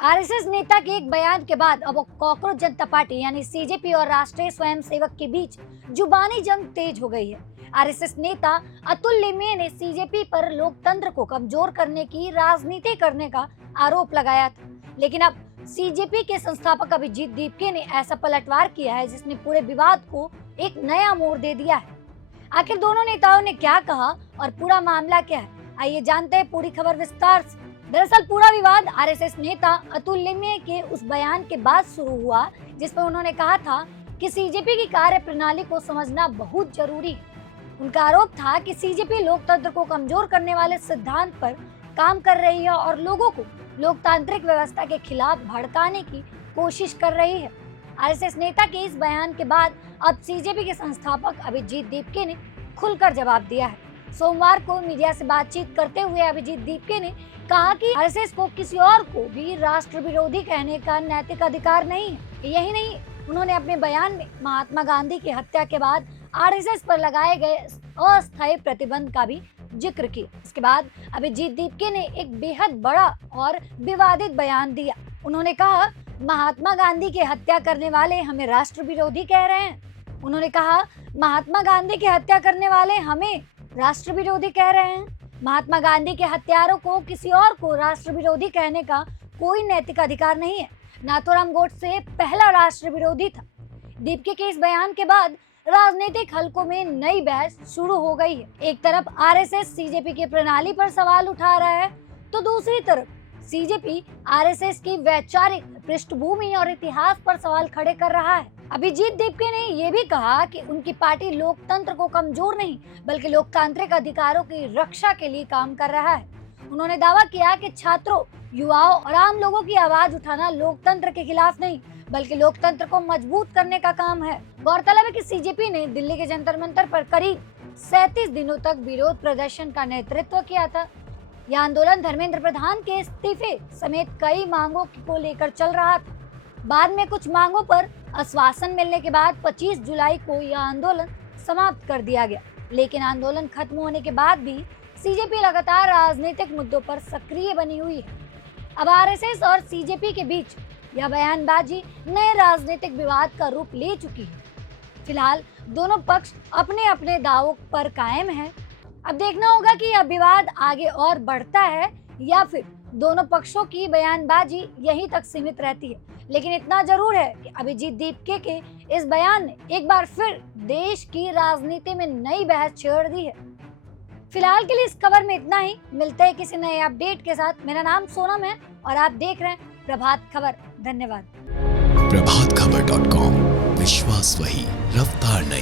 RSS नेता के एक बयान के बाद अब कॉकरोच जनता पार्टी यानी सीजेपी और राष्ट्रीय स्वयंसेवक के बीच जुबानी जंग तेज हो गई है। आरएसएस नेता अतुल लिमये ने सीजेपी पर लोकतंत्र को कमजोर करने की राजनीति करने का आरोप लगाया था, लेकिन अब सीजेपी के संस्थापक अभिजीत दीपके ने ऐसा पलटवार किया है जिसने पूरे विवाद को एक नया मोड़ दे दिया है। आखिर दोनों नेताओं ने क्या कहा और पूरा मामला क्या है, आइए जानते हैं पूरी खबर विस्तार से। दरअसल पूरा विवाद आरएसएस नेता अतुल लिमये के उस बयान के बाद शुरू हुआ जिसमें उन्होंने कहा था कि सीजेपी की कार्य प्रणाली को समझना बहुत जरूरी है। उनका आरोप था कि सीजेपी लोकतंत्र को कमजोर करने वाले सिद्धांत पर काम कर रही है और लोगों को लोकतांत्रिक व्यवस्था के खिलाफ भड़काने की कोशिश कर रही है। आरएसएस नेता के इस बयान के बाद अब सीजेपी के संस्थापक अभिजीत दीपके ने खुलकर जवाब दिया है। सोमवार को मीडिया से बातचीत करते हुए अभिजीत दीपके ने कहा कि आरएसएस को किसी और को भी राष्ट्र विरोधी कहने का नैतिक अधिकार नहीं है। यही नहीं, उन्होंने अपने बयान में महात्मा गांधी की हत्या के बाद आरएसएस पर लगाए गए अस्थायी प्रतिबंध का भी जिक्र किया। इसके बाद अभिजीत दीपके ने एक बेहद बड़ा और विवादित बयान दिया। उन्होंने कहा, महात्मा गांधी की हत्या करने वाले हमें राष्ट्र विरोधी कह रहे हैं। उन्होंने कहा, महात्मा गांधी की हत्या करने वाले हमें राष्ट्र विरोधी कह रहे हैं। महात्मा गांधी के हत्यारों को किसी और को राष्ट्र विरोधी कहने का कोई नैतिक अधिकार नहीं है। नाथूराम गोडसे पहला राष्ट्र विरोधी था। दीपके के इस बयान के बाद राजनीतिक हलकों में नई बहस शुरू हो गई है। एक तरफ आरएसएस सीजेपी की प्रणाली पर सवाल उठा रहा है, तो दूसरी तरफ सीजेपी आरएसएस की वैचारिक पृष्ठभूमि और इतिहास पर सवाल खड़े कर रहा है। अभिजीत दीपके ने यह भी कहा कि उनकी पार्टी लोकतंत्र को कमजोर नहीं बल्कि लोकतांत्रिक अधिकारों की रक्षा के लिए काम कर रहा है। उन्होंने दावा किया कि छात्रों, युवाओं और आम लोगों की आवाज उठाना लोकतंत्र के खिलाफ नहीं बल्कि लोकतंत्र को मजबूत करने का काम है। गौरतलब है कि सीजेपी ने दिल्ली के जंतर मंतर पर करीब 37 दिनों तक विरोध प्रदर्शन का नेतृत्व किया था। यह आंदोलन धर्मेंद्र प्रधान के इस्तीफे समेत कई मांगों को लेकर चल रहा था। बाद में कुछ मांगों पर आश्वासन मिलने के बाद 25 जुलाई को यह आंदोलन समाप्त कर दिया गया, लेकिन आंदोलन खत्म होने के बाद भी सीजेपी लगातार राजनीतिक मुद्दों पर सक्रिय बनी हुई है। अब आरएसएस और सीजेपी के बीच यह बयानबाजी नए राजनीतिक विवाद का रूप ले चुकी है। फिलहाल दोनों पक्ष अपने अपने दावों पर कायम हैं। अब देखना होगा कि यह विवाद आगे और बढ़ता है या फिर दोनों पक्षों की बयानबाजी यहीं तक सीमित रहती है। लेकिन इतना जरूर है कि अभिजीत दीपके के इस बयान ने एक बार फिर देश की राजनीति में नई बहस छेड़ दी है। फिलहाल के लिए इस खबर में इतना ही। मिलते हैं किसी नए अपडेट के साथ। मेरा नाम सोनम है और आप देख रहे हैं प्रभात खबर। धन्यवाद। प्रभातखबर.com, विश्वास वही, रफ्तार नहीं।